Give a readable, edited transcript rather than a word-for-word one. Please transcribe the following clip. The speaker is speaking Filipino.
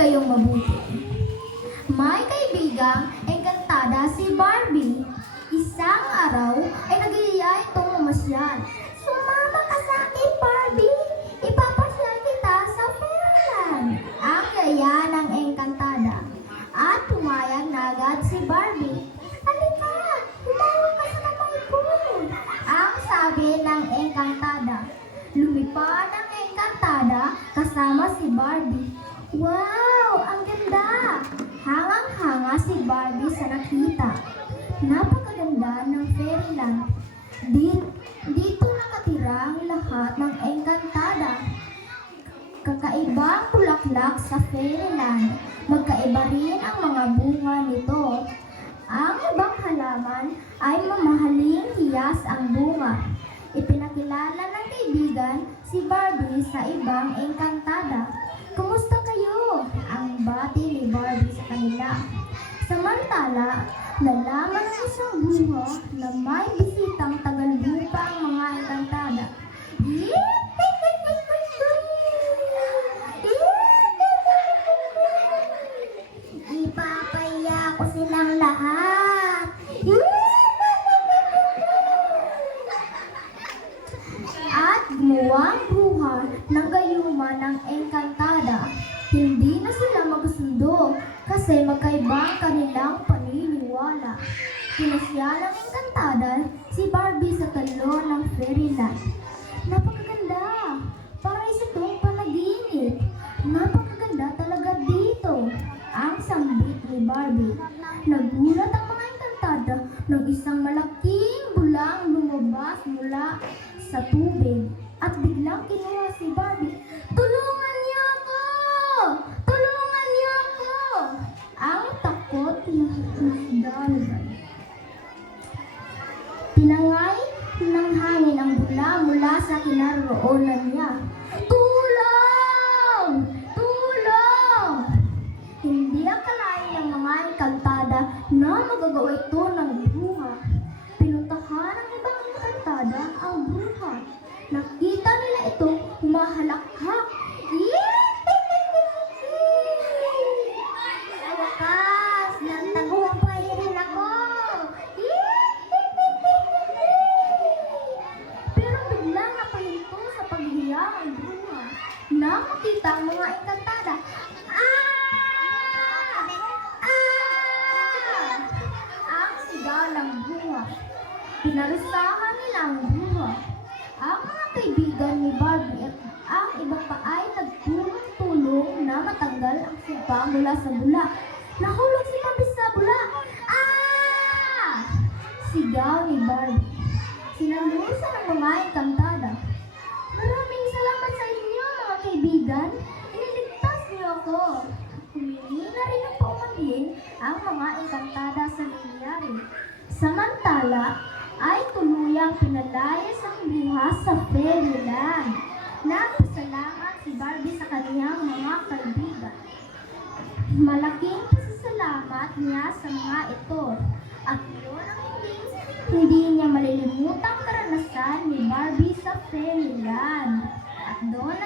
kayong mabuti. May kaibigang engkantada si Barbie. Isang araw ay nag-iiyay itong mamasyal. Sumama ka sa akin, Barbie. Ipapasyal kita sa Fairyland. Ang yaya ng engkantada. At pumayag na agad si Barbie. Halika, humawak ka sa kamay ko. Ang sabi ng engkantada. Lumipad ang engkantada kasama si Barbie. Wow! Ang ganda! Hangang-hanga si Barbie sa nakita. Napakaganda ng Fairyland. Dito nakatira ang lahat ng engkantada. Kakaibang bulaklak sa Fairyland. Magkaiba rin ang mga bunga nito. Ang ibang halaman ay mamahaling hiyas ang bunga. Ipinakilala ng kaibigan si Barbie sa ibang engkantada. Kumusta kayo? Ang bati ni Barbie sa kanila. Samantala, nalaman ng isang bunga na may bisitang tagalupa ang mga engkantada. Ipapaya ko silang lahat. At gumawa buhay ng gayuma ng engkantada. Hindi na sila magsundo kasi magkaiba ang kanilang paniniwala. Pinasya ng engkantada si Barbie sa talon ng Fairyland. Napakaganda! Para sa itong panaginip. Napakaganda talaga dito. Ang sambit ni Barbie. Nagulat ang mga engkantada ng isang malaking bulang lumabas mula sa tubig at biglang kinuha si Barbie. Tulungan niyo ako! Tulungan niyo ako! Ang takot ng Barbie. Tinangay ng hangin ang bula mula sa kinaroonan niya. Tulong! Tulong! Hindi akalain ng mga engkantada na magagawa ito ng bruha. Pinuntahan ng ibang engkantada ang bruha. Nakita nila ito humahalakhak. Sa wakas, nagtagumpay rin ako. Pero biglang napahinto sa paghiya ang bruha. Nang makita ang mga engkantada, ang sigaw ng bruha. Pinarusahan nila ang bruha. Ang mga kaibigan ni Barbie at ang iba pa ay nagtulong-tulong na matanggal ang sumpa mula sa bula. Nahulog si Barbie sa bula. Sigaw ni Barbie. Sinalusan ng mga engkantada. Maraming salamat sa inyo, mga kaibigan. Iniligtas niyo ako. Humingi na rin ng paumanhin ang mga engkantada sa nangyari. Samantala, ay tuluyang pinalayas ang buha sa Fairyland. Nagpasalamat si Barbie sa kaniyang mga kaibigan. Malaking pasasalamat niya sa mga ito. At yun ang hindi niya malilimutang karanasan ni Barbie sa Fairyland. At doon